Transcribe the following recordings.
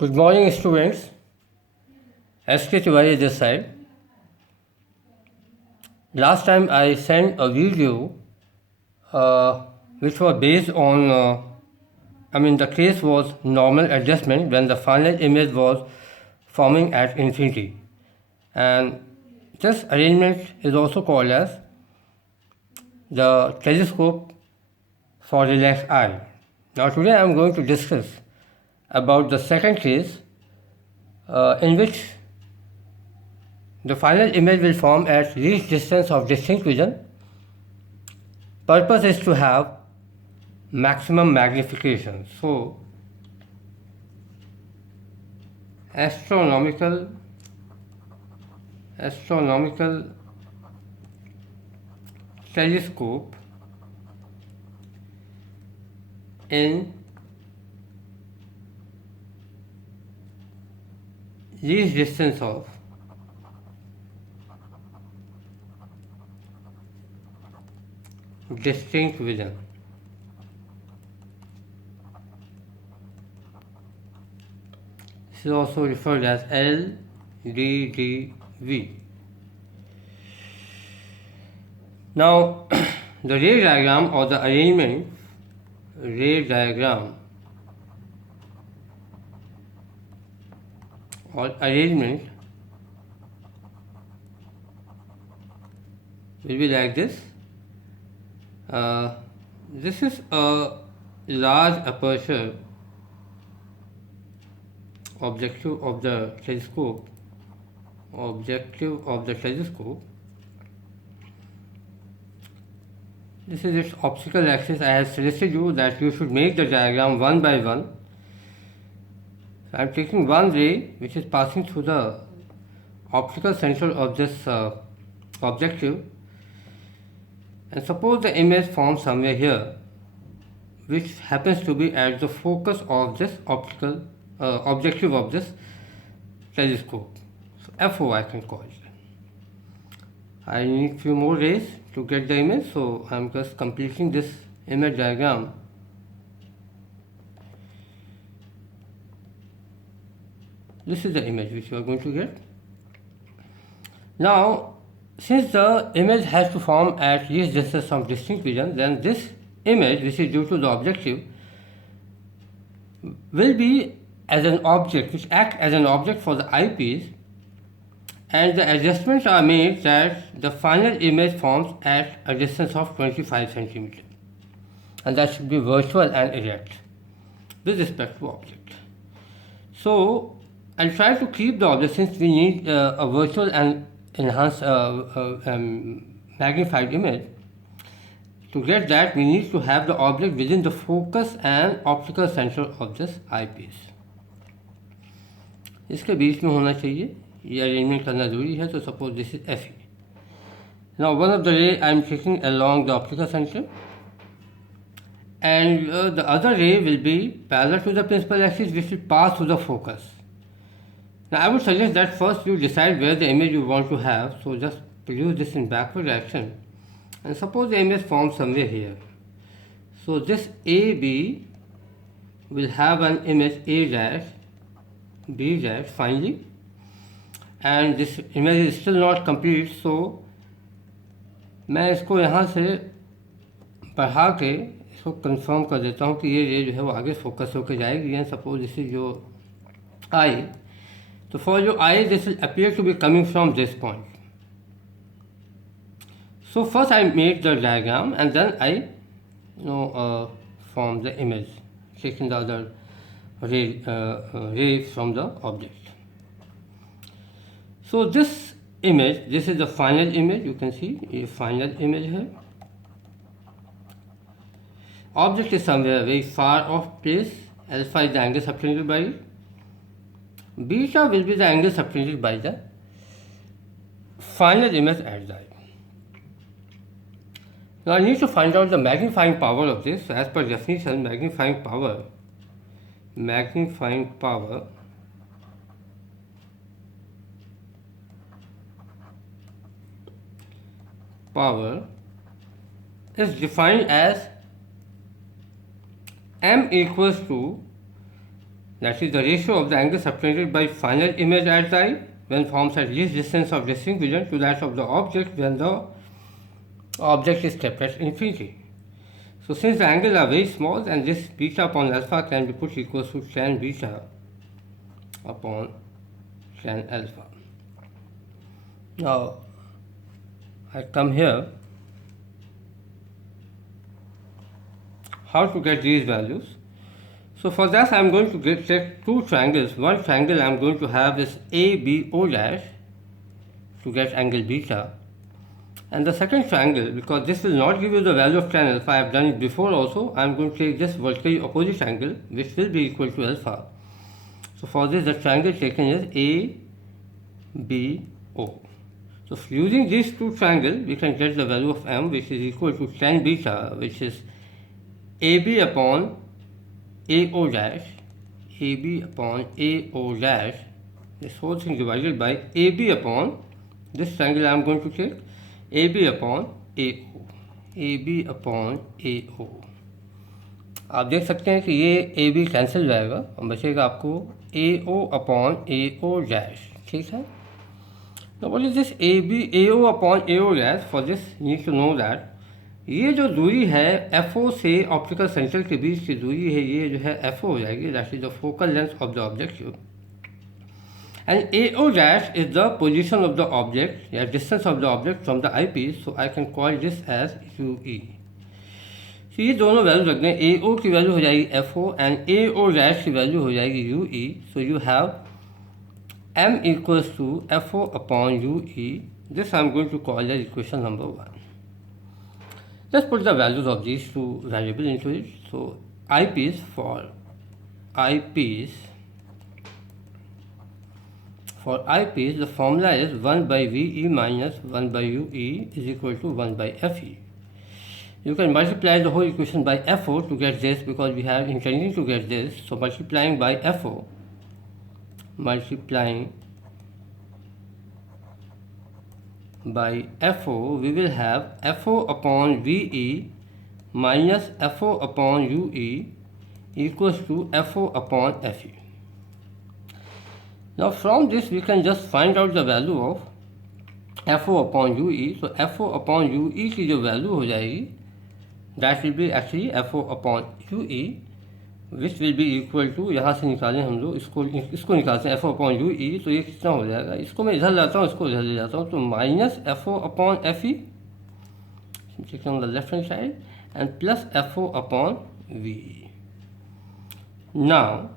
Good morning, students. SK Tiwari this side. Last time I sent a video which was based on, the case was normal adjustment when the final image was forming at infinity. And this arrangement is also called as the telescope for relaxed eye. Now today I am going to discuss about the second case in which the final image will form at least distance of distinct vision. Purpose is to have maximum magnification. So, astronomical telescope in least distance of distinct vision. This is also referred as LDDV. Now, the ray diagram or the arrangement will be like this. This is a large aperture objective of the telescope. This is its optical axis. I have suggested you that you should make the diagram one by one. So I am taking one ray which is passing through the optical center of this objective, and suppose the image forms somewhere here which happens to be at the focus of this optical objective of this telescope. So FO I can call it. I need few more rays to get the image, so I am just completing this image diagram. This is the image which you are going to get. Now, since the image has to form at least distance of distinct vision, then this image, which is due to the objective, will be as an object, which acts as an object for the eyepiece, and the adjustments are made that the final image forms at a distance of 25 centimeters, and that should be virtual and erect with respect to object. So I'll try to keep the object, since we need a virtual and enhanced magnified image. To get that, we need to have the object within the focus and optical center of this eyepiece. इसके बीच में होना चाहिए, ये arrangement करना जरूरी है. तो suppose this is FE. Now one of the ray I am taking along the optical center, and the other ray will be parallel to the principal axis, which will pass through the focus. Now I would suggest that first you decide where the image you want to have. So just produce this in backward direction, and suppose the image forms somewhere here. So this AB will have an image A dash, B dash finally, and this image is still not complete. So मैं इसको यहाँ से बढ़ा के इसको confirm कर देता हूँ कि ये रे जो है वो आगे फोकस होकर जाएगी. एंड सपोज दिस इज जो आई. So for your eye, this will appear to be coming from this point. So first I make the diagram, and then I form the image, taking the other ray from the object. So this image, this is the final image. You can see a final image here. Object is somewhere very far off place. Alpha is the angle subtended by it. Beta will be the angle subtended by the final image at the eye. Now I need to find out the magnifying power of this. So as per definition, magnifying power is defined as m equals to that is the ratio of the angle subtended by final image at the eye when forms at least distance of resting vision to that of the object when the object is kept at infinity. So since the angles are very small, and this beta upon alpha can be put equals to tan beta upon tan alpha. Now I come here, how to get these values. So for that I am going to take two triangles. One triangle I am going to have is ABO dash to get angle beta, and the second triangle, because this will not give you the value of tan alpha, I have done it before also, I am going to take this vertically opposite angle which will be equal to alpha. So for this the triangle taken is ABO. So using these two triangles we can get the value of m, which is equal to tan beta, which is AB upon AO dash, AB upon AO dash, this whole thing divided by AB upon this triangle I am going to take, AB upon AO, AB upon AO. आप देख सकते हैं कि ये AB cancel जाएगा और बचेगा आपको AO upon AO dash, ठीक है. Now what is this AO upon AO dash? For this you need to know that ये जो दूरी है FO से ऑप्टिकल सेंटर के बीच की दूरी है, ये जो है FO हो जाएगी, that is the focal length of the object. And AO dash is the position of the object, yeah, distance of the object from the eyepiece, so I can call this as UE. So ये दोनों value रख दें, AO की value हो जाएगी FO and AO dash की value हो जाएगी UE. So you have M equals to FO upon UE. This I am going to call as equation number 1. Let's put the values of these two variables into it. So eyepiece, for eyepiece, the formula is 1 by VE minus 1 by UE is equal to 1 by FE. You can multiply the whole equation by FO to get this, because we have intending to get this. So multiplying by FO, we will have FO upon VE minus FO upon UE equals to FO upon FE. Now from this we can just find out the value of FO upon UE. So FO upon UE की जो value हो जाएगी, that will be actually FO upon UE, which will be equal to, यहाँ से निकालें हम लोग, इसको निकालते हैं FO upon UE. तो ये कितना हो जाएगा, इसको मैं इधर लाता हूँ, इसको इधर ले जाता हूँ, तो minus FO upon FE, taken on the left hand side, and plus FO upon VE. Now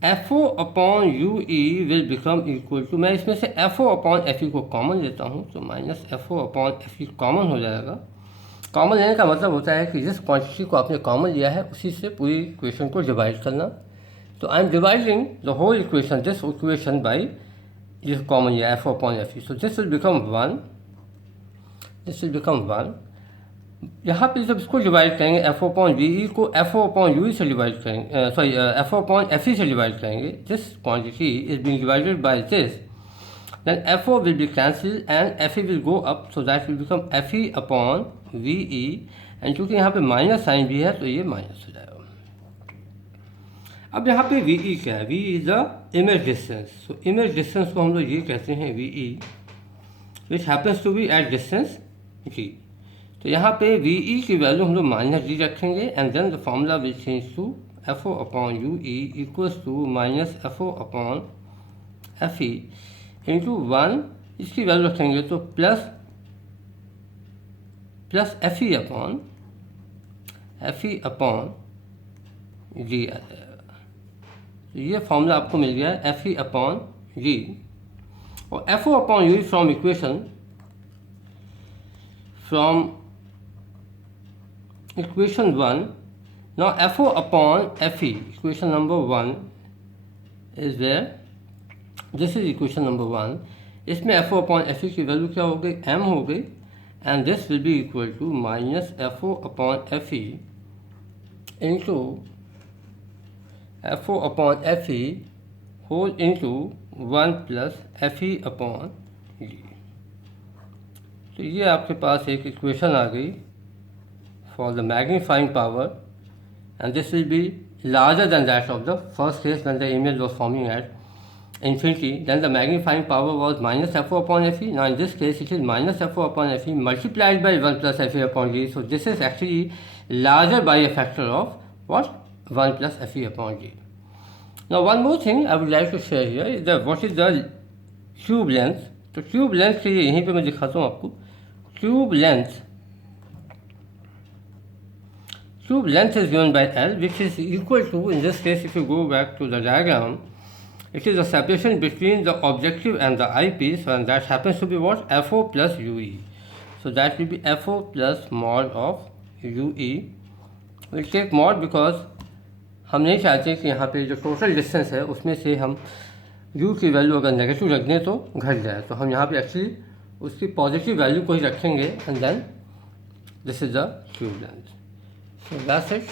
FO upon UE will become equal to, मैं इसमें से FO upon FE को कॉमन लेता हूँ, तो minus FO upon FE common हो जाएगा. Common लेने का मतलब होता है कि जिस क्वांटिटी को आपने कॉमन लिया है उसी से पूरी इक्वेशन को डिवाइड करना. तो I am dividing the whole equation, this equation by जिस कॉमन लिया FO upon FE. So this will become 1. यहाँ पे जब इसको डिवाइड करेंगे FO upon VE को FO upon UE से डिवाइड करेंगे, FO upon FE से डिवाइड करेंगे. This quantity is being divided by this, then FO will be cancel and FE will go up, so that will become FE upon VE. And चूँकि यहाँ पे minus sign भी है तो ये minus हो जाएगा. अब यहाँ पे VE क्या है, VE is the image distance. So image distance को हम लोग ये कहते हैं VE, which happens to be at distance G. तो यहाँ पे VE की वैल्यू हम लोग माइनस G रखेंगे, and then the formula will change to FO upon UE equals to minus FO upon FE into 1. इसकी वैल्यू रखेंगे तो प्लस FE अपॉन G आ जाएगा. तो ये फॉर्मूला आपको मिल गया है FE अपॉन G. और FO upon UE from equation 1. Now FO upon FE, equation number 1 is there. This is equation number 1. इसमें FO upon FE की वैल्यू क्या हो गई, M हो गई, and this will be equal to minus FO upon FE into FO upon FE whole into 1 plus FE upon G. तो ये आपके पास एक इक्वेशन आ गई for the magnifying power, and this will be larger than that of the first case when the image was forming at infinity, then the magnifying power was minus FO upon FE. Now in this case it is minus FO upon FE multiplied by 1 plus FE upon G. So this is actually larger by a factor of what? 1 plus FE upon G. Now one more thing I would like to share here is that what is the tube length. तो tube length के लिए यहीं पे मैं दिखाता हूँ आपको. Tube length is given by L, which is equal to, in this case if you go back to the diagram, it is the separation between the objective and the eyepiece, and that happens to be what? FO plus UE. So that will be FO plus mod of UE. We'll take mod because हम नहीं चाहते कि यहाँ पे जो total distance है उसमें से हम u की वैल्यू अगर नेगेटिव रख दें तो घट जाए, तो हम यहाँ पे एक्चुअली उसकी पॉजिटिव वैल्यू को ही रखेंगे, and then this is the tube length. So that's it.